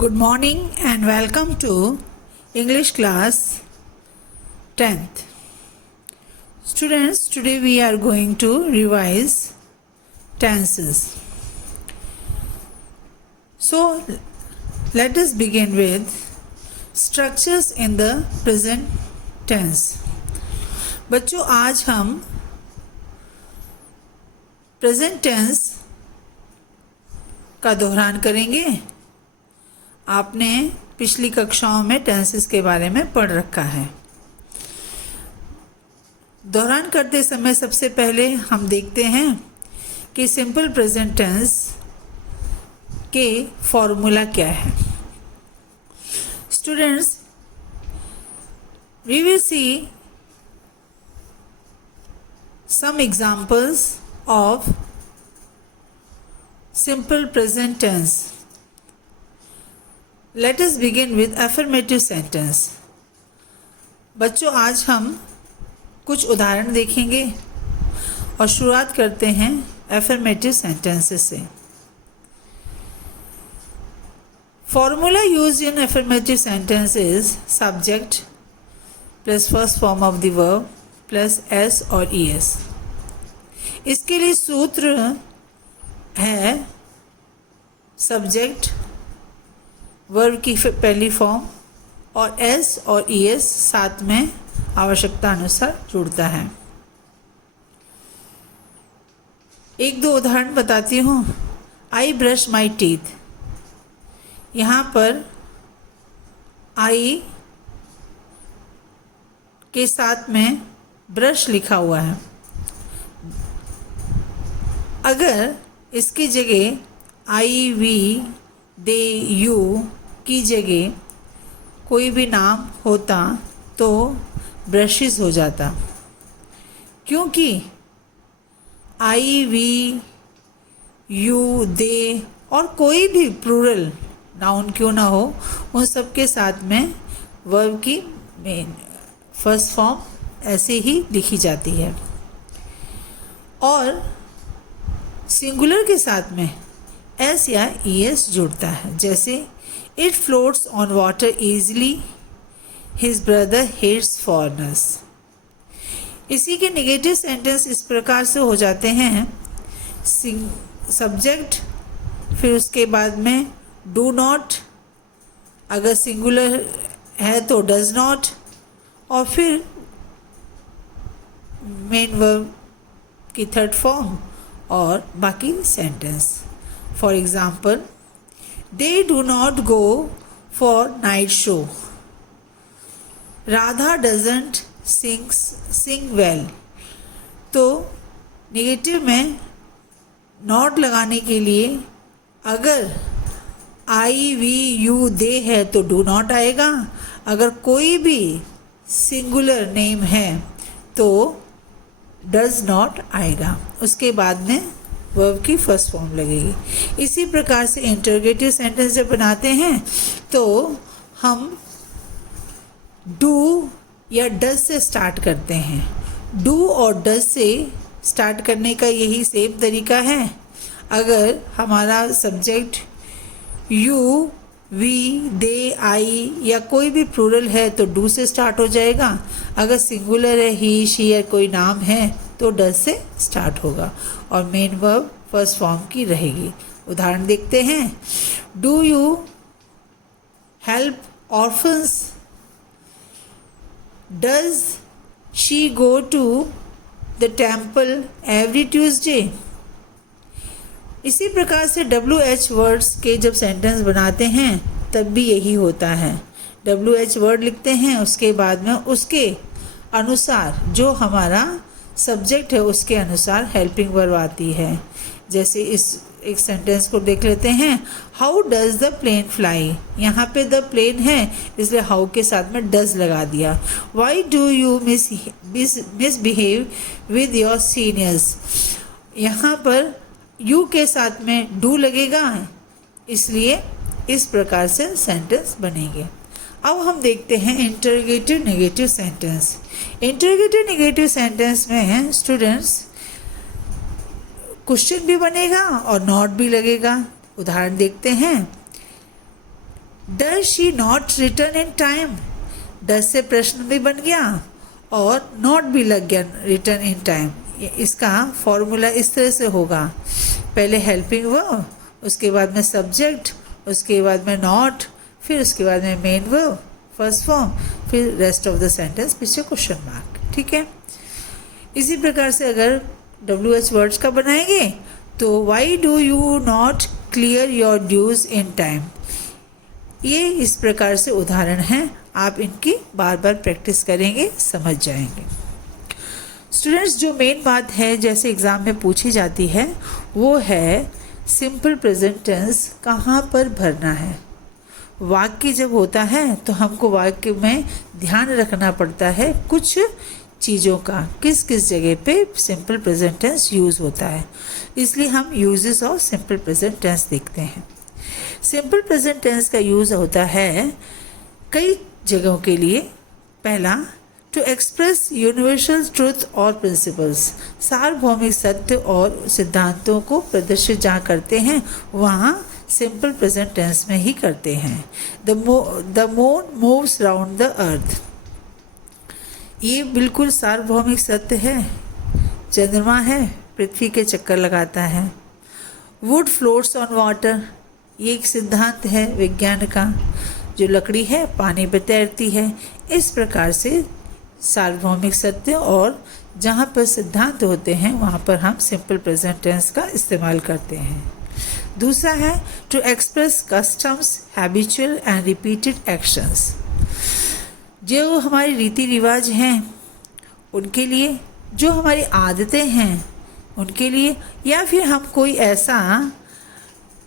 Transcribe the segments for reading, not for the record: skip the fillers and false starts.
Good morning and welcome to English class 10th. Students, today we are going to revise tenses. So, let us begin with structures in the present tense. बच्चों, आज हम present tense का दोहरान करेंगे। आपने पिछली कक्षाओं में tenses के बारे में पढ़ रखा है। दोहरान करते समय सबसे पहले हम देखते हैं कि सिंपल प्रेजेंट टेंस के फॉर्मूला क्या है। Students, we will see some examples of simple present tense. Let us begin with affirmative sentence. बच्चों, आज हम कुछ उदाहरण देखेंगे और शुरुआत करते हैं affirmative sentences से। Formula used in affirmative sentence is subject plus first form of the verb plus S और ई एस। इसके लिए सूत्र है सब्जेक्ट, वर्ब की पहली फॉर्म और एस और ई एस साथ में आवश्यकता अनुसार जुड़ता है। एक दो उदाहरण बताती हूँ। I brush my teeth. यहाँ पर आई के साथ में ब्रश लिखा हुआ है। अगर इसकी जगह आई वी दे यू की जगह कोई भी नाम होता तो ब्रशेस हो जाता, क्योंकि आई वी यू दे और कोई भी प्लूरल नाउन क्यों ना हो, उन सब के साथ में वर्ब की मेन फर्स्ट फॉर्म ऐसे ही लिखी जाती है और सिंगुलर के साथ में एस या ई एस जुड़ता है। जैसे it floats on water easily, his brother hates foreigners. इसी के नेगेटिव सेंटेंस इस प्रकार से हो जाते हैं। सब्जेक्ट, फिर उसके बाद में डू नॉट, अगर सिंगुलर है तो डज नॉट, और फिर मेन वर्ब की थर्ड फॉर्म और बाकी sentence. For example, they do not go for night show. Radha doesn't Singh well. तो नेगेटिव में नॉट लगाने के लिए अगर आई वी यू दे है तो डू नॉट आएगा। अगर कोई भी सिंगुलर नेम है तो डज नॉट आएगा। उसके बाद में वर्ब की फर्स्ट फॉर्म लगेगी। इसी प्रकार से इंटरोगेटिव सेंटेंस जब बनाते हैं तो हम डू या डज से स्टार्ट करते हैं। डू और डज से स्टार्ट करने का यही सेम तरीका है। अगर हमारा सब्जेक्ट यू वी दे आई या कोई भी प्लूरल है तो डू से स्टार्ट हो जाएगा। अगर सिंगुलर है ही शी या कोई नाम है तो डज से स्टार्ट होगा और मेन वर्ब फर्स्ट फॉर्म की रहेगी। उदाहरण देखते हैं। Do you help orphans? Does she go to the temple every Tuesday? इसी प्रकार से WH वर्ड्स के जब सेंटेंस बनाते हैं तब भी यही होता है। WH वर्ड लिखते हैं, उसके बाद में उसके अनुसार जो हमारा सब्जेक्ट है उसके अनुसार हेल्पिंग वर्ब आती है। जैसे इस एक सेंटेंस को देख लेते हैं। How does the plane fly? यहाँ पे द प्लेन है इसलिए हाउ के साथ में डज लगा दिया। Y do you misbehave with your seniors? यहाँ पर यू के साथ में डू लगेगा, इसलिए इस प्रकार से सेंटेंस बनेंगे। अब हम देखते हैं interrogative negative sentence. Interrogative negative sentence में स्टूडेंट्स क्वेश्चन भी बनेगा और नॉट भी लगेगा। उदाहरण देखते हैं। Does she not return in time, does से प्रश्न भी बन गया और नॉट भी लग गया, रिटर्न इन टाइम। इसका फॉर्मूला इस तरह से होगा, पहले हेल्पिंग वर्ब, उसके बाद में सब्जेक्ट, उसके बाद में नॉट, फिर उसके बाद में मेन वर्ब फर्स्ट फॉर्म, फिर रेस्ट ऑफ द सेंटेंस पीछे क्वेश्चन मार्क। ठीक है, इसी प्रकार से अगर WH वर्ड्स का बनाएंगे तो why do you not clear your dues in time. ये इस प्रकार से उदाहरण हैं, आप इनकी बार बार प्रैक्टिस करेंगे, समझ जाएंगे। स्टूडेंट्स, जो मेन बात है जैसे एग्ज़ाम में पूछी जाती है वो है सिंपल प्रेजेंट टेंस कहाँ पर भरना है। वाक्य जब होता है तो हमको वाक्य में ध्यान रखना पड़ता है कुछ चीज़ों का, किस किस जगह पे सिंपल प्रेजेंट टेंस यूज़ होता है, इसलिए हम uses of simple present tense देखते हैं। सिंपल प्रेजेंट टेंस का यूज़ होता है कई जगहों के लिए। पहला, टू एक्सप्रेस यूनिवर्सल ट्रुथ और प्रिंसिपल्स, सार्वभौमिक सत्य और सिद्धांतों को प्रदर्शित जहाँ करते हैं वहाँ सिंपल प्रेजेंट टेंस में ही करते हैं। The moon moves round the earth, ये बिल्कुल सार्वभौमिक सत्य है। चंद्रमा है, पृथ्वी के चक्कर लगाता है। वुड फ्लोट्स ऑन वाटर, ये एक सिद्धांत है विज्ञान का। जो लकड़ी है पानी पर तैरती है। इस प्रकार से सार्वभौमिक सत्य और जहाँ पर सिद्धांत होते हैं वहाँ पर हम सिंपल प्रेजेंट टेंस का इस्तेमाल करते हैं। दूसरा है to express customs, habitual and repeated actions, जो हमारे रीति रिवाज हैं उनके लिए, जो हमारी आदतें हैं उनके लिए, या फिर हम कोई ऐसा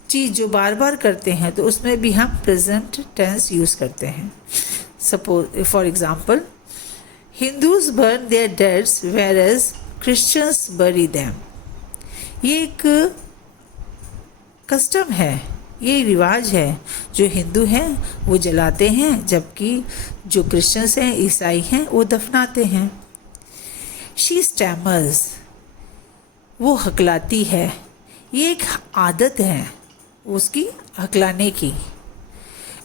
चीज़ जो बार बार करते हैं तो उसमें भी हम प्रेजेंट टेंस यूज़ करते हैं। Suppose for example, Hindus burn their deads whereas Christians bury them, ये एक कस्टम है, ये रिवाज है। जो हिंदू हैं वो जलाते हैं, जबकि जो क्रिश्चियंस हैं, ईसाई हैं, वो दफनाते हैं। शी स्टैमर्स, वो हकलाती है, ये एक आदत है उसकी हकलाने की।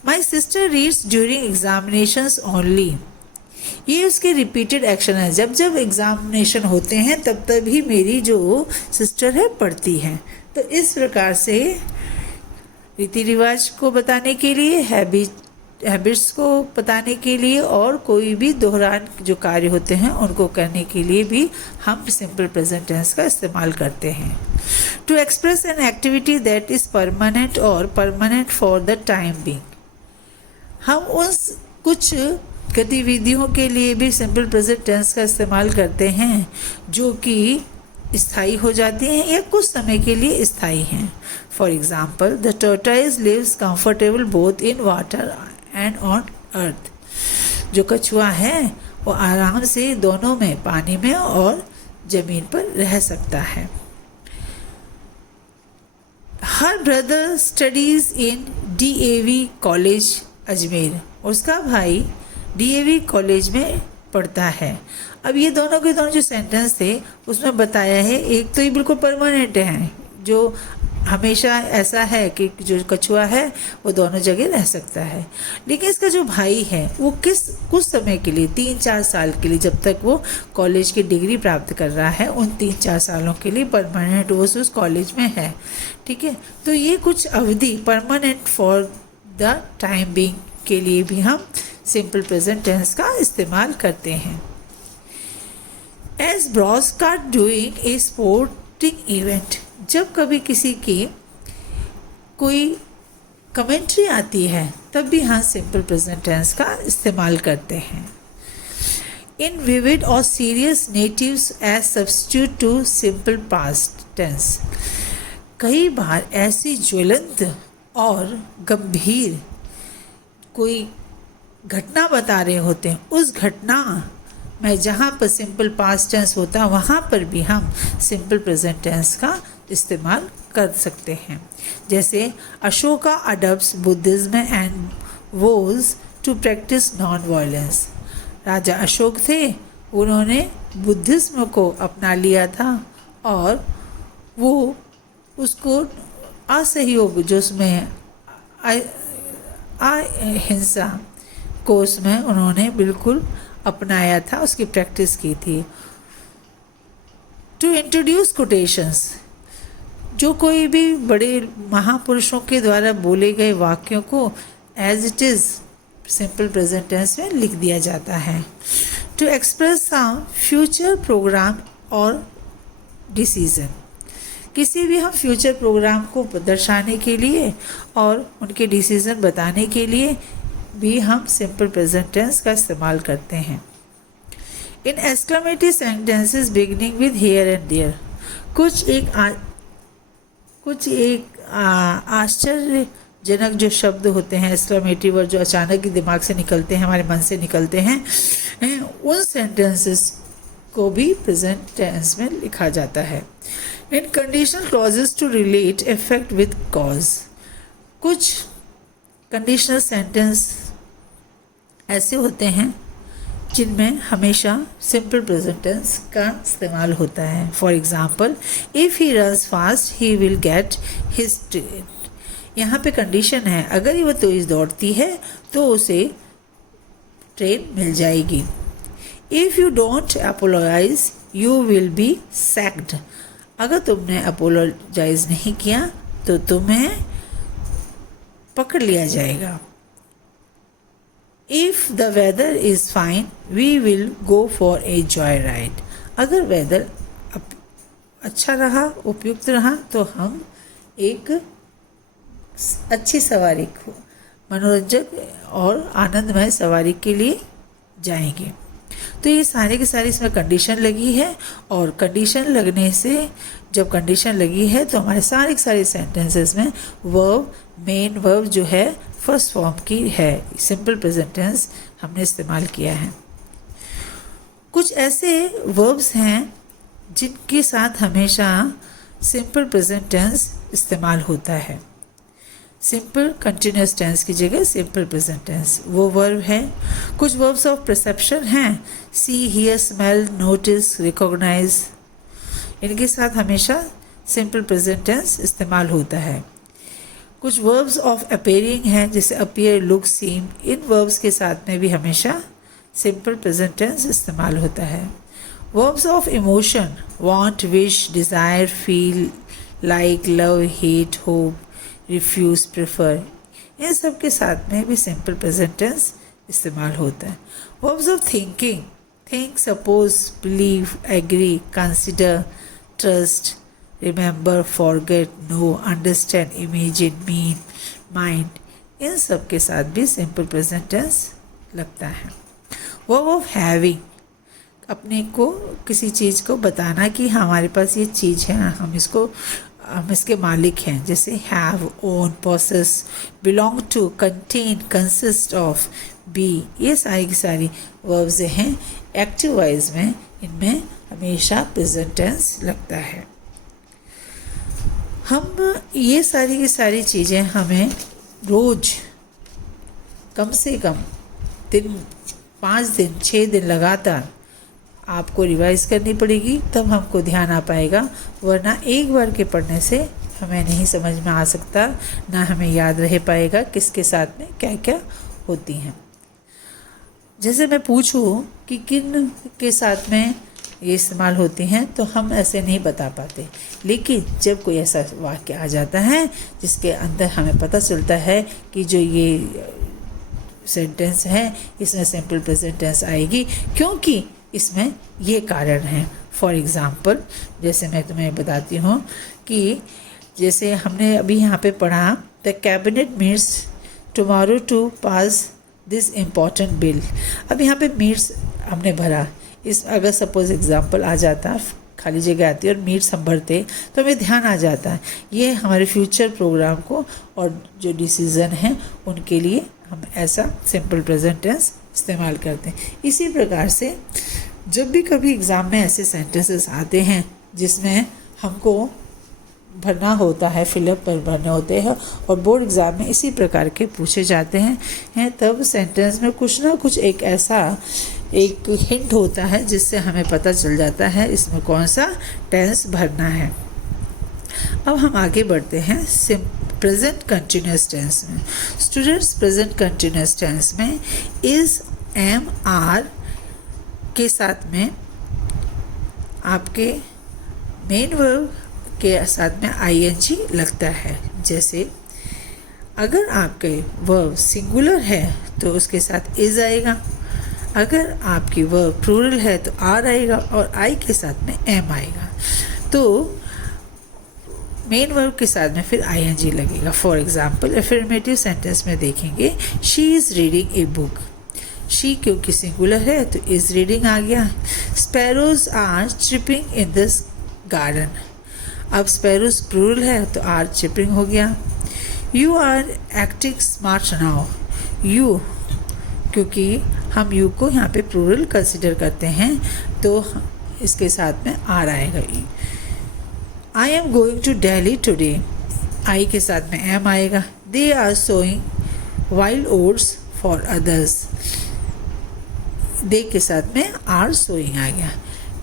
My sister reads during examinations only, ये उसके रिपीटेड एक्शन है। जब जब एग्जामिनेशन होते हैं तब तभी मेरी जो सिस्टर है पढ़ती है। तो इस प्रकार से रीति रिवाज को बताने के लिए, हैबिट्स को बताने के लिए और कोई भी दोहरान जो कार्य होते हैं उनको करने के लिए भी हम सिंपल प्रेजेंट टेंस का इस्तेमाल करते हैं। To express an activity that is permanent और permanent for the time being, हम उस कुछ गतिविधियों के लिए भी सिंपल प्रेजेंट टेंस का इस्तेमाल करते हैं जो कि स्थायी हो जाती हैं या कुछ समय के लिए स्थायी हैं। For example, the tortoise lives comfortable both in water and on earth, जो कछुआ है वो आराम से दोनों में, पानी में और ज़मीन पर रह सकता है। हर ब्रदर स्टडीज़ इन DAV कॉलेज अजमेर, उसका भाई DAV कॉलेज में पढ़ता है। अब ये दोनों के दोनों जो सेंटेंस थे उसमें बताया है, एक तो ये बिल्कुल परमानेंट है, जो हमेशा ऐसा है कि जो कछुआ है वो दोनों जगह रह सकता है। लेकिन इसका जो भाई है वो कुछ समय के लिए, 3-4 साल के लिए, जब तक वो कॉलेज की डिग्री प्राप्त कर रहा है, उन 3-4 सालों के लिए परमानेंट वो उस कॉलेज में है। ठीक है, तो ये कुछ अवधि permanent for the time being के लिए भी हम सिंपल प्रेजेंट टेंस का इस्तेमाल करते हैं। As broadcast doing a sporting event, जब कभी किसी की कोई कमेंट्री आती है तब भी हम सिंपल प्रेजेंट टेंस का इस्तेमाल करते हैं। इन विविड और serious natives as substitute to simple past tense, कई बार ऐसी ज्वलंत और गंभीर कोई घटना बता रहे होते हैं, उस घटना में जहाँ पर सिंपल पास्ट टेंस होता है वहाँ पर भी हम सिंपल प्रेजेंट टेंस का इस्तेमाल कर सकते हैं। जैसे Ashoka adopts Buddhism and was to practise non violence, राजा अशोक थे, उन्होंने बुद्धिज्म को अपना लिया था और वो उसको असहयोग जो उसमें अहिंसा कोर्स में उन्होंने बिल्कुल अपनाया था, उसकी प्रैक्टिस की थी। टू इंट्रोड्यूस कोटेशंस, जो कोई भी बड़े महापुरुषों के द्वारा बोले गए वाक्यों को as it is simple present tense में लिख दिया जाता है। To express some future programme और डिसीजन, किसी भी हम फ्यूचर प्रोग्राम को दर्शाने के लिए और उनके डिसीजन बताने के लिए भी हम सिंपल प्रेजेंट टेंस का इस्तेमाल करते हैं। In exclamatory sentences beginning with here and there, कुछ एक आश्चर्यजनक जो शब्द होते हैं एक्सक्लेमेटरी वर्ड, जो अचानक ही दिमाग से निकलते हैं, हमारे मन से निकलते हैं, उन सेंटेंसेस को भी प्रेजेंट टेंस में लिखा जाता है। In conditional clauses to relate effect with cause, कुछ कंडीशनल सेंटेंस ऐसे होते हैं जिनमें हमेशा सिंपल प्रेजेंट टेंस का इस्तेमाल होता है। For example, if he runs fast he will get his train, यहाँ पे कंडीशन है, अगर वो तेज दौड़ती है तो उसे ट्रेन मिल जाएगी। If you don't apologise you will be sacked, अगर तुमने अपोलोजाइज नहीं किया तो तुम्हें पकड़ लिया जाएगा। If the weather is fine we will go for a joy ride, अगर वेदर अच्छा रहा, उपयुक्त रहा, तो हम एक अच्छी सवारी को, मनोरंजक और आनंदमय सवारी के लिए जाएंगे। तो ये सारे के सारे इसमें कंडीशन लगी है, और कंडीशन लगने से, जब कंडीशन लगी है तो हमारे सारे के सारे सेंटेंसेस में वर्ब, मेन वर्ब जो है फर्स्ट फॉर्म की है, सिंपल प्रेजेंट टेंस हमने इस्तेमाल किया है। कुछ ऐसे वर्ब्स हैं जिनके साथ हमेशा सिंपल प्रेजेंट टेंस इस्तेमाल होता है। सिंपल कंटिन्यूस टेंस की जगह सिंपल प्रेजेंट टेंस, वो वर्ब है। कुछ वर्ब्स ऑफ परसेप्शन हैं, सी, हियर, स्मेल, नोटिस, रिकॉग्नाइज, इनके साथ हमेशा सिंपल प्रेजेंट टेंस इस्तेमाल होता है। कुछ वर्ब्स ऑफ अपेयरिंग हैं, जैसे अपीयर, लुक, सीम, इन वर्ब्स के साथ में भी हमेशा सिंपल प्रेजेंट टेंस इस्तेमाल होता है। Verbs of emotion, want, wish, desire, feel, like, love, hate, hope, refuse, prefer, इन सब के साथ में भी सिंपल प्रेजेंट टेंस इस्तेमाल होता है। Verbs of thinking, think, suppose, believe, agree, consider, trust, remember, forget, know, understand, imagine, mean, mind, इन सब के साथ भी सिंपल प्रेजेंट टेंस लगता है। वर्ब ऑफ हैविंग, अपने को किसी चीज़ को बताना कि हमारे पास ये चीज़ है, हम इसके मालिक हैं, जैसे have, own, possess, belong to, contain, consist of, be, ये सारी की सारी वर्ब्स हैं एक्टिव वॉइस में, इनमें हमेशा प्रेजेंट टेंस लगता है। हम ये सारी की सारी चीज़ें हमें रोज़ कम से कम 5 दिन 6 दिन लगातार आपको रिवाइज करनी पड़ेगी, तब हमको ध्यान आ पाएगा, वरना एक बार के पढ़ने से हमें नहीं समझ में आ सकता, ना हमें याद रह पाएगा किसके साथ में क्या क्या होती हैं। जैसे मैं पूछूं कि किन के साथ में ये इस्तेमाल होती हैं, तो हम ऐसे नहीं बता पाते, लेकिन जब कोई ऐसा वाक्य आ जाता है जिसके अंदर हमें पता चलता है कि जो ये सेंटेंस है इसमें सिंपल प्रेजेंट टेंस आएगी, क्योंकि इसमें ये कारण हैं। फॉर एग्ज़ाम्पल, जैसे मैं तुम्हें बताती हूँ कि जैसे हमने अभी यहाँ पे पढ़ा, the cabinet meets tomorrow to pass this important bill. अब यहाँ पे मीट्स हमने भरा, इस अगर सपोज एग्ज़ाम्पल आ जाता, खाली जगह आती है और मीट्स हम भरते, तो हमें ध्यान आ जाता है ये हमारे फ्यूचर प्रोग्राम को और जो डिसीज़न हैं उनके लिए हम ऐसा सिंपल प्रेजेंट टेंस इस्तेमाल करते हैं। इसी प्रकार से जब भी कभी एग्ज़ाम में ऐसे सेंटेंसेस आते हैं जिसमें हमको भरना होता है, फिलअप पर भरने होते हैं और बोर्ड एग्ज़ाम में इसी प्रकार के पूछे जाते हैं, तब सेंटेंस में कुछ ना कुछ एक ऐसा एक हिंट होता है जिससे हमें पता चल जाता है इसमें कौन सा टेंस भरना है। अब हम आगे बढ़ते हैं प्रेजेंट कंटिन्यूस टेंस में। स्टूडेंट्स, प्रेजेंट कंटिन्यूस टेंस में इज, एम, आर के साथ में आपके मेन वर्ब के साथ में आईएनजी लगता है। जैसे अगर आपके वर्ब सिंगुलर है तो उसके साथ इज आएगा, अगर आपकी वर्ब प्लूरल है तो आर आएगा और आई के साथ में एम आएगा। तो मेन वर्ब के साथ में फिर आईएनजी लगेगा। फॉर एग्जाम्पल एफर्मेटिव सेंटेंस में देखेंगे, she is reading a book. She क्योंकि सिंगुलर है तो इज़ रीडिंग आ गया। Sparrows are chirping in this garden. अब स्पैरोज प्लूरल है तो आर चिपिंग हो गया। You are acting smart now. You क्योंकि हम यू को यहाँ पे प्लूरल कंसिडर करते हैं तो इसके साथ में आर आएगा। I am going to Delhi today. I के साथ में एम आएगा। They are sowing wild oats for others. They के साथ में आर सोइंग आ गया।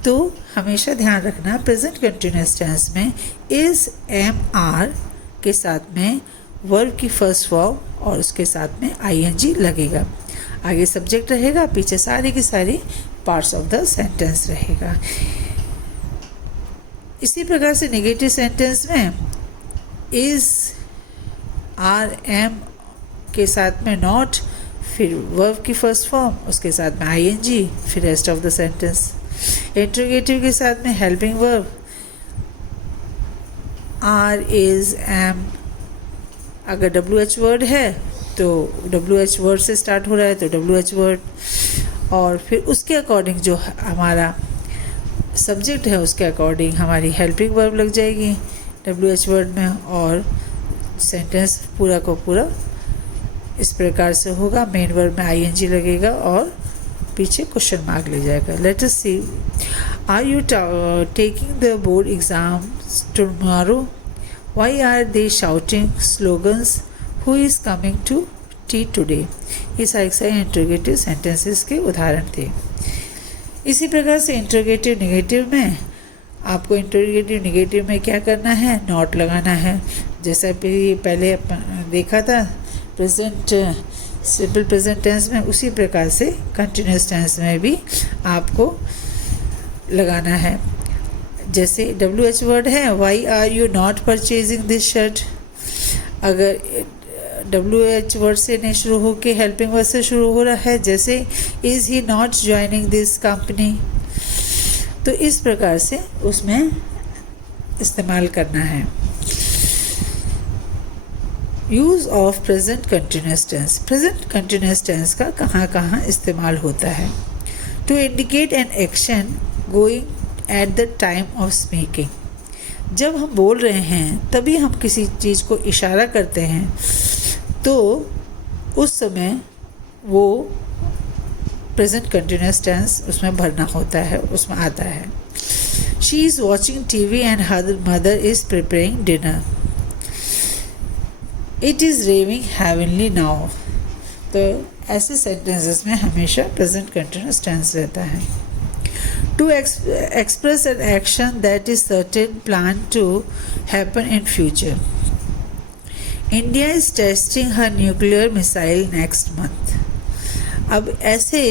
तो हमेशा ध्यान रखना प्रेजेंट कंटिन्यूअस टेंस में इज, एम, आर के साथ में वर्ब की फर्स्ट फॉर्म और उसके साथ में आईएनजी लगेगा। आगे सब्जेक्ट रहेगा, पीछे सारी की सारी पार्ट्स ऑफ द सेंटेंस रहेगा। इसी प्रकार से नेगेटिव सेंटेंस में इज, आर, एम के साथ में नॉट, फिर वर्ब की फर्स्ट फॉर्म उसके साथ में आईएनजी, फिर rest of the sentence. Interrogative के साथ में helping verb are, is, am. अगर WH वर्ड है तो WH वर्ड से स्टार्ट हो रहा है तो WH वर्ड, और फिर उसके अकॉर्डिंग जो हमारा सब्जेक्ट है उसके अकॉर्डिंग हमारी हेल्पिंग वर्ब लग जाएगी WH वर्ड में, और सेंटेंस पूरा को पूरा इस प्रकार से होगा। मेन वर्ब में आईएनजी लगेगा और पीछे क्वेश्चन मार्क ले जाएगा। Let us see, are you taking the board exams tomorrow? Why are they shouting slogans? Who is coming to tea today? ये सारे इंट्रोगेटिव सेंटेंसेस के उदाहरण थे। इसी प्रकार से इंट्रोगेटिव नेगेटिव में आपको इंट्रोगेटिव नेगेटिव में क्या करना है, नॉट लगाना है। जैसा पहले देखा था प्रेजेंट सिंपल प्रेजेंट टेंस में, उसी प्रकार से कंटिन्यूस टेंस में भी आपको लगाना है। जैसे WH वर्ड है, why are you not purchasing this shirt. अगर WH वर्ड से नहीं शुरू हो के हेल्पिंग वर्ड से शुरू हो रहा है, जैसे is he not joining this company, तो इस प्रकार से उसमें इस्तेमाल करना है। Use of present continuous tense. Present continuous tense का कहाँ कहाँ इस्तेमाल होता है? To indicate an action going at the time of speaking. जब हम बोल रहे हैं तभी हम किसी चीज़ को इशारा करते हैं तो उस समय वो प्रेजेंट कंटिन्यूस टेंस उसमें भरना होता है, उसमें आता है। She is watching TV and her mother is preparing dinner. It is raining heavenly now. तो ऐसे सेंटेंसेस में हमेशा प्रेजेंट कंटिन्यूस टेंस रहता है। To express an action that is certain planned to happen in future. India is testing her nuclear missile next month. अब ऐसे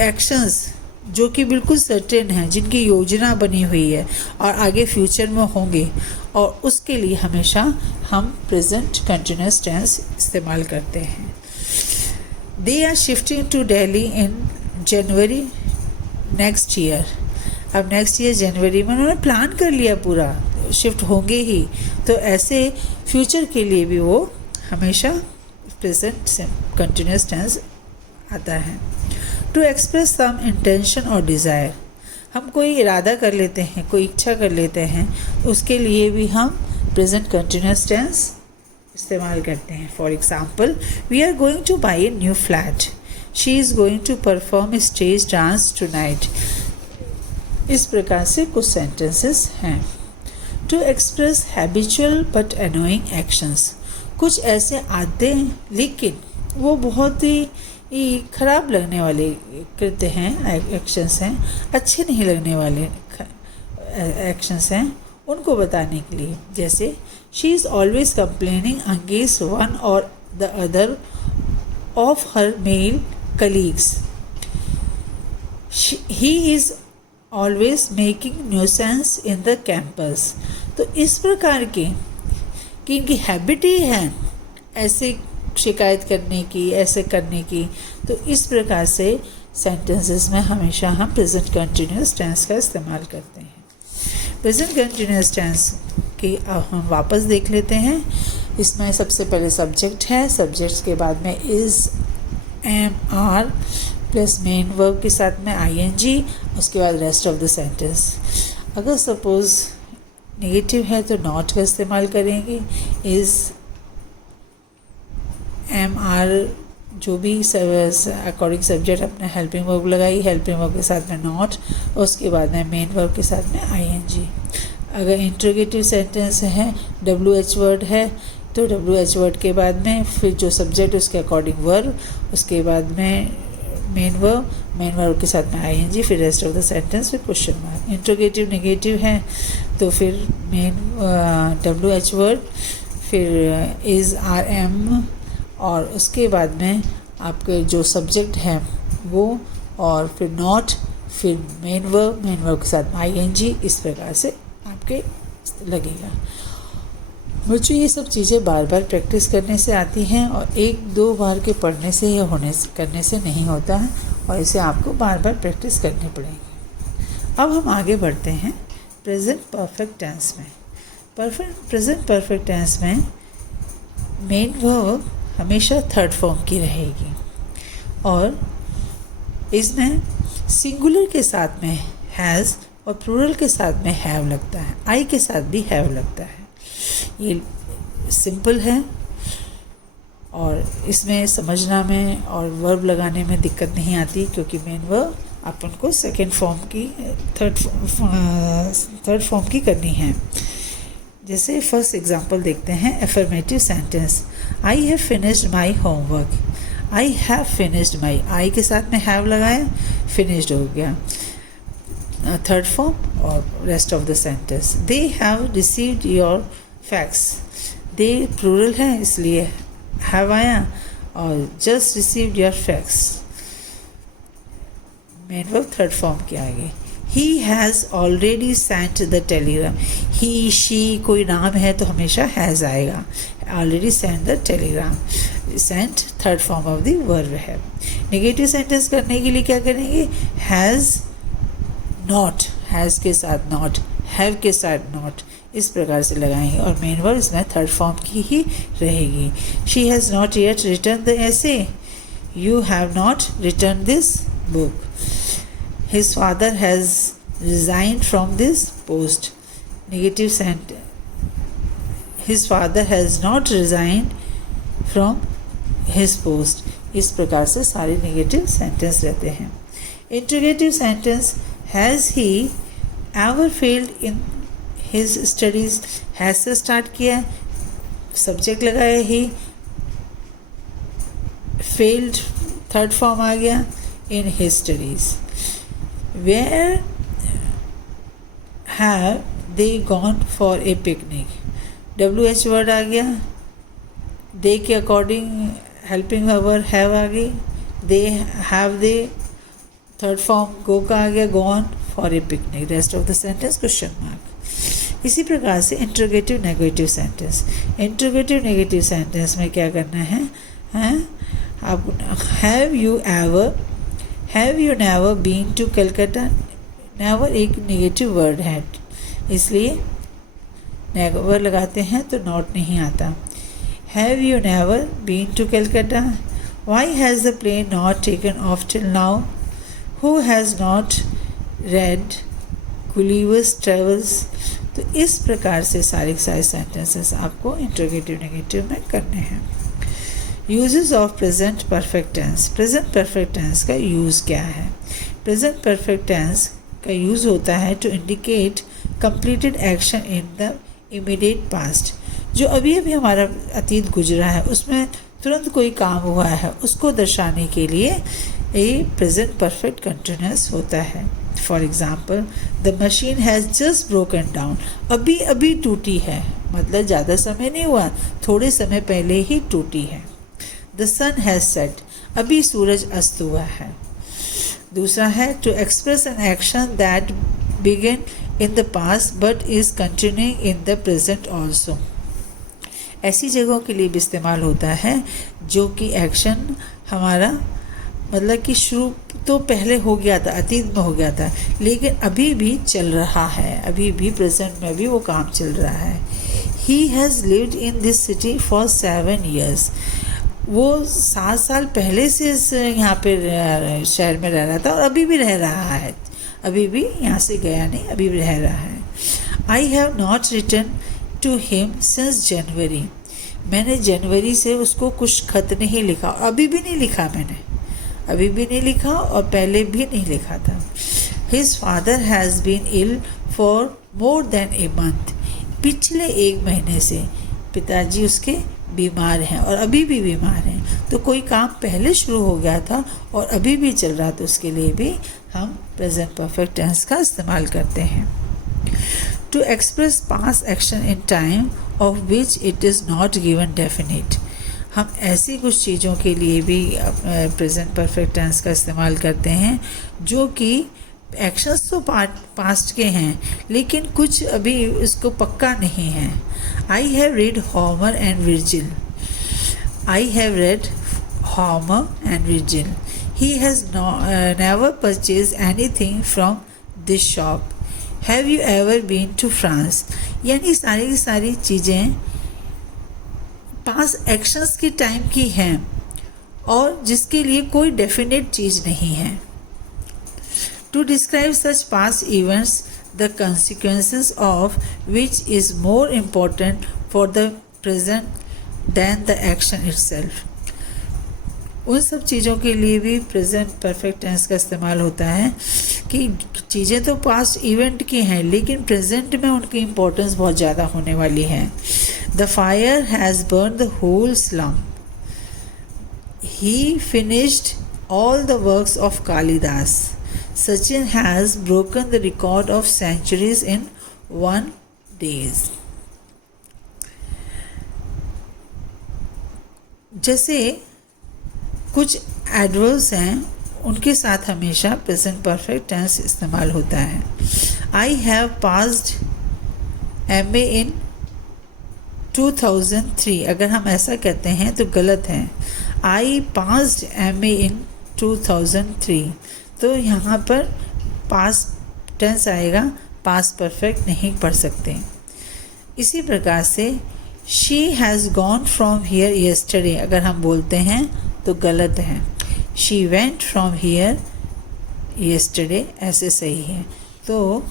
actions जो कि बिल्कुल सर्टेन हैं, जिनकी योजना बनी हुई है और आगे फ्यूचर में होंगे, और उसके लिए हमेशा हम प्रेजेंट कंटिन्यूस टेंस इस्तेमाल करते हैं। They are shifting to Delhi in January next year. अब नेक्स्ट ईयर जनवरी में उन्होंने प्लान कर लिया, पूरा शिफ्ट होंगे ही, तो ऐसे फ्यूचर के लिए भी वो हमेशा प्रेजेंट कंटिन्यूस टेंस आता है। टू एक्सप्रेस सम इंटेंशन और डिज़ायर। हम कोई इरादा कर लेते हैं, कोई इच्छा कर लेते हैं, उसके लिए भी हम प्रेजेंट कंटिन्यूस टेंस इस्तेमाल करते हैं। For example, we are going to buy a new flat. She is going to perform a stage dance tonight. इस प्रकार से कुछ सेंटेंसेस हैं। To express habitual but annoying actions. कुछ ऐसे आते हैं लेकिन वो बहुत ही खराब लगने वाले कृत्य हैं, एक्शंस हैं, अच्छे नहीं लगने वाले एक्शंस हैं, उनको बताने के लिए। जैसे she is always complaining against one or the other of her male colleagues. He is always making nuisance in the campus. तो इस प्रकार के कि इनकी हैबिट ही है ऐसे शिकायत करने की, ऐसे करने की। तो इस प्रकार से सेंटेंसेस में हमेशा हम प्रेजेंट कंटिन्यूअस टेंस का इस्तेमाल करते हैं। प्रेजेंट कंटिन्यूअस टेंस के अब हम वापस देख लेते हैं। इसमें सबसे पहले सब्जेक्ट है, सब्जेक्ट के बाद में is, am, are plus main verb के साथ में आईएनजी, उसके बाद रेस्ट ऑफ द सेंटेंस। अगर सपोज़ नेगेटिव है तो नॉट का इस्तेमाल करेंगे। इज़, एम, आर जो भी अकॉर्डिंग सब्जेक्ट अपने हेल्पिंग वर्ब लगाई, हेल्पिंग वर्ब के साथ में नॉट, उसके बाद में मेन वर्ब के साथ में आईएनजी। अगर इंट्रोगेटिव सेंटेंस है, डब्ल्यू एच वर्ड है, तो डब्ल्यू एच वर्ड के बाद में फिर जो सब्जेक्ट उसके अकॉर्डिंग वर्ब, उसके बाद में मेन वर्ब के साथ में आईएनजी, फिर रेस्ट ऑफ द सेंटेंस फिर क्वेश्चन मार्क। इंट्रोगेटिव नेगेटिव है तो फिर मेन डब्ल्यू एच वर्ड, फिर इज़, आर, एम, और उसके बाद में आपके जो सब्जेक्ट है वो, और फिर नॉट, फिर मेन वर्ब के साथ आईएनजी। इस प्रकार से आपके लगेगा। मुझे ये सब चीज़ें बार बार प्रैक्टिस करने से आती हैं और एक दो बार के पढ़ने से या करने से नहीं होता है, और इसे आपको बार बार प्रैक्टिस करनी पड़ेगी। अब हम आगे बढ़ते हैं प्रेजेंट परफेक्ट टेंस में। प्रेजेंट परफेक्ट टेंस में मेन वर्ब हमेशा थर्ड फॉर्म की रहेगी, और इसमें सिंगुलर के साथ में हैज़ और प्लूरल के साथ में हैव लगता है, आई के साथ भी हैव लगता है। ये सिंपल है और इसमें समझना में और वर्ब लगाने में दिक्कत नहीं आती, क्योंकि मेन वर्ब अपन को सेकेंड फॉर्म की थर्ड फॉर्म की करनी है। जैसे फर्स्ट एग्जांपल देखते हैं, affirmative sentence, I have finished my homework. I have finished my, I के साथ में हैव लगाया, फिनिश्ड हो गया थर्ड फॉर्म, और rest of the sentence. They have received your fax, they plural है इसलिए हैव आया, और just received your fax main verb third form के आगे। He has already sent the telegram, he, she कोई नाम है तो हमेशा हैज़ आएगा। Already sent the telegram, sent third form of the verb है। नेगेटिव सेंटेंस करने के लिए क्या करेंगे, हैज़ नॉट, हैज़ के साथ नॉट, हैव के साथ नॉट, इस प्रकार से लगाएंगे, और मेन वर्ब इसमें थर्ड फॉर्म की ही रहेगी। She has not yet return the essay, you have not return this book. His father has resigned from this post. Negative sentence. His father has not resigned from his post. इस प्रकार से सारे negative sentence रहते हैं। Interrogative sentence, has he ever failed in his studies, has से start किया, subject लगाया he, failed third form आ गया, in his studies. Where have they gone for a picnic? WH word आ गया, दे के अकॉर्डिंग हेल्पिंग वर्ब हैव आ गई, they have, they third form go का आ गया, gone for a picnic, rest of the sentence question mark. इसी प्रकार से interrogative negative sentence. Interrogative negative sentence में क्या करना है, आप have you ever, have you never been to Calcutta, never एक नेगेटिव वर्ड है इसलिए नेवर लगाते हैं तो नॉट नहीं आता। Have you never been to Calcutta, why has the plane not taken off till now, who has not read Gulliver's Travels. तो इस प्रकार से सारे सेंटेंसेस आपको इंट्रोगेटिव नेगेटिव में करने हैं। Uses of present perfect tense. Present perfect tense का यूज़ क्या है? प्रेजेंट परफेक्ट टेंस का यूज़ होता है to indicate completed action in the immediate past. जो अभी अभी हमारा अतीत गुजरा है उसमें तुरंत कोई काम हुआ है उसको दर्शाने के लिए ये प्रेजेंट परफेक्ट कंटिन्यूअस होता है। For example the machine has just broken down, अभी अभी टूटी है, मतलब ज़्यादा समय नहीं हुआ, थोड़े समय पहले ही टूटी है। द सन हैज़ सेट, अभी सूरज अस्त हुआ है। दूसरा है to express an action that began in the past but is continuing in the present also. ऐसी जगहों के लिए भी इस्तेमाल होता है जो कि एक्शन हमारा मतलब कि शुरू तो पहले हो गया था, अतीत में हो गया था, लेकिन अभी भी चल रहा है, अभी भी प्रेजेंट में भी वो काम चल रहा है। He has lived in this city for 7 years, वो 7 साल पहले से यहाँ पे शहर में रह रहा था और अभी भी रह रहा है, अभी भी यहाँ से गया नहीं, अभी भी रह रहा है। I have not return to him since January, मैंने जनवरी से उसको कुछ खत नहीं लिखा, अभी भी नहीं लिखा मैंने, अभी भी नहीं लिखा और पहले भी नहीं लिखा था। His father has been ill for more than a month, पिछले 1 महीने से पिताजी उसके बीमार हैं और अभी भी बीमार हैं। तो कोई काम पहले शुरू हो गया था और अभी भी चल रहा, तो उसके लिए भी हम प्रेजेंट परफेक्ट टेंस का इस्तेमाल करते हैं। To express past action in time of which it is not given definite, हम ऐसी कुछ चीज़ों के लिए भी प्रेजेंट परफेक्ट टेंस का इस्तेमाल करते हैं जो कि एक्शंस तो पास्ट के हैं लेकिन कुछ अभी इसको पक्का नहीं है। I have read Homer and Virgil, I have read Homer and Virgil. He has never purchase anything from this shop. Have you ever been to France, यानी सारी की सारी चीज़ें पास एक्शंस के टाइम की हैं और जिसके लिए कोई डेफिनेट चीज़ नहीं है। To describe such past events the consequences of which is more important for the present than the action itself, उन सब चीज़ों के लिए भी प्रेजेंट परफेक्ट टेंस का इस्तेमाल होता है कि चीज़ें तो पास्ट इवेंट की हैं लेकिन प्रेजेंट में उनकी इम्पोर्टेंस बहुत ज़्यादा होने वाली है। The fire has burn the whole slum, he finished all the works of Kalidas. Sachin has broken the record of centuries in 1 day. जैसे कुछ एडवर्ब्स हैं उनके साथ हमेशा प्रेजेंट परफेक्ट टेंस इस्तेमाल होता है। आई हैव पास्ड MA इन 2003, अगर हम ऐसा कहते हैं तो गलत है। आई पास्ड MA इन 2003, तो यहाँ पर पास्ट टेंस आएगा, पास्ट परफेक्ट नहीं पढ़ सकते। इसी प्रकार से she has gone from here yesterday, अगर हम बोलते हैं तो गलत है। She went from here yesterday ऐसे सही है। तो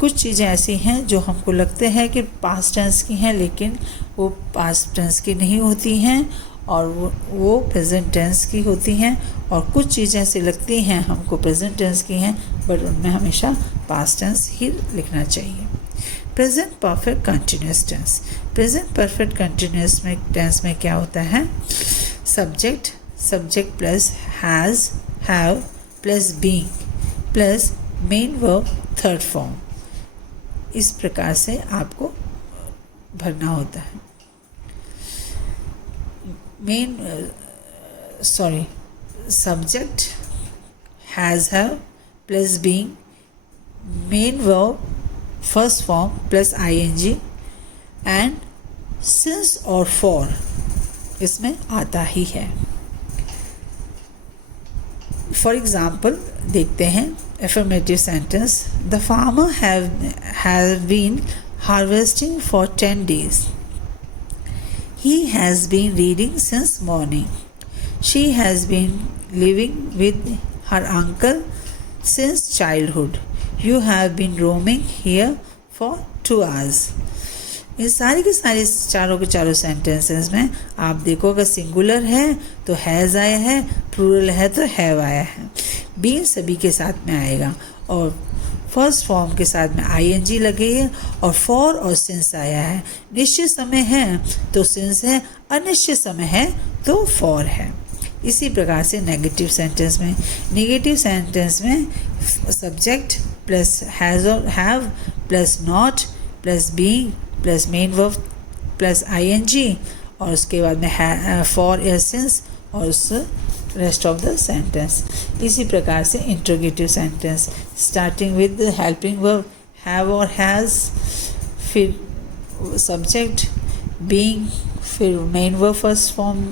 कुछ चीज़ें ऐसी हैं जो हमको लगते हैं कि पास्ट टेंस की हैं लेकिन वो पास्ट टेंस की नहीं होती हैं और वो प्रेजेंट टेंस की होती हैं, और कुछ चीज़ें ऐसी लगती हैं हमको प्रेजेंट टेंस की हैं बट उनमें हमेशा पास्ट टेंस ही लिखना चाहिए। Present perfect continuous tense, present perfect continuous में टेंस में क्या होता है? Subject, subject plus has, have plus being plus main verb third form, इस प्रकार से आपको भरना होता है। subject has have plus being, main verb first form plus ing and since और for इसमें आता ही है। फॉर एग्जाम्पल देखते हैं affirmative sentence, the farmer have been harvesting for 10 days. He has been reading since morning. She has been living with her uncle since childhood. You have been roaming here for 2 hours. ये सारी के सारे चारों के चारों sentences में आप देखो अगर सिंगुलर है तो हैज़ आया है, प्लूरल है तो हैव आया है। बीन सभी के साथ में आएगा और फर्स्ट फॉर्म के साथ में ing लगे है और फॉर और सिंस आया है। निश्चित समय है तो सिंस है, अनिश्चित समय है तो फॉर है। इसी प्रकार से नेगेटिव सेंटेंस में सब्जेक्ट प्लस हैज़ और have plus not plus being plus main verb plus ING और उसके बाद में फॉर या सिंस और उस रेस्ट ऑफ द सेंटेंस। इसी प्रकार से interrogative sentence starting with helping verb have और हैज़, फिर सब्जेक्ट बीइंग, फिर main verb first form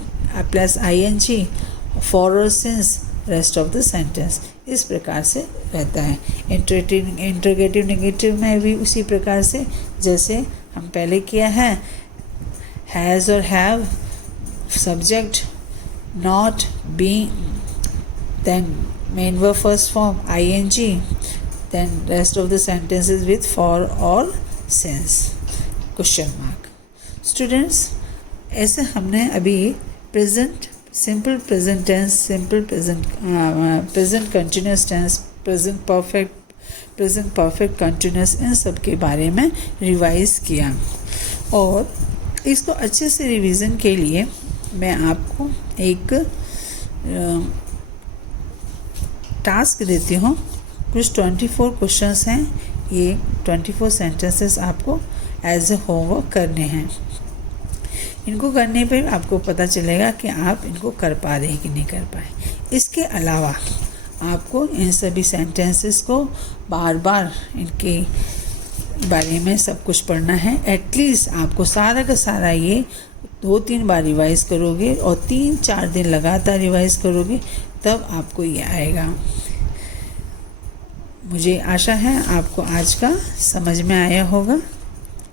plus ING, for और since, rest of the sentence. इस प्रकार से रहता है। इंट्रोगेटिव नेगेटिव में भी उसी प्रकार से जैसे हम पहले किया है, हैज़ और have, subject not, being, then main verb first form ING, then rest of the sentences with for और सिंस क्वेश्चन मार्क। स्टूडेंट्स, ऐसे हमने अभी present simple present tense, simple present continuous tense, present perfect continuous, इन सब के बारे में revise किया। और इसको अच्छे से रिवीजन के लिए मैं आपको एक टास्क देती हूँ। कुछ 24 क्वेश्चंस हैं, ये 24 सेंटेंसेस आपको एज ए होमवर्क करने हैं। इनको करने पे आपको पता चलेगा कि आप इनको कर पा रहे हैं कि नहीं कर पाए। इसके अलावा आपको इन सभी सेंटेंसेस को बार बार इनके बारे में सब कुछ पढ़ना है। एटलीस्ट आपको सारा का सारा ये 2-3 बार रिवाइज़ करोगे और 3-4 दिन लगातार रिवाइज़ करोगे, तब आपको ये आएगा। मुझे आशा है आपको आज का समझ में आया होगा।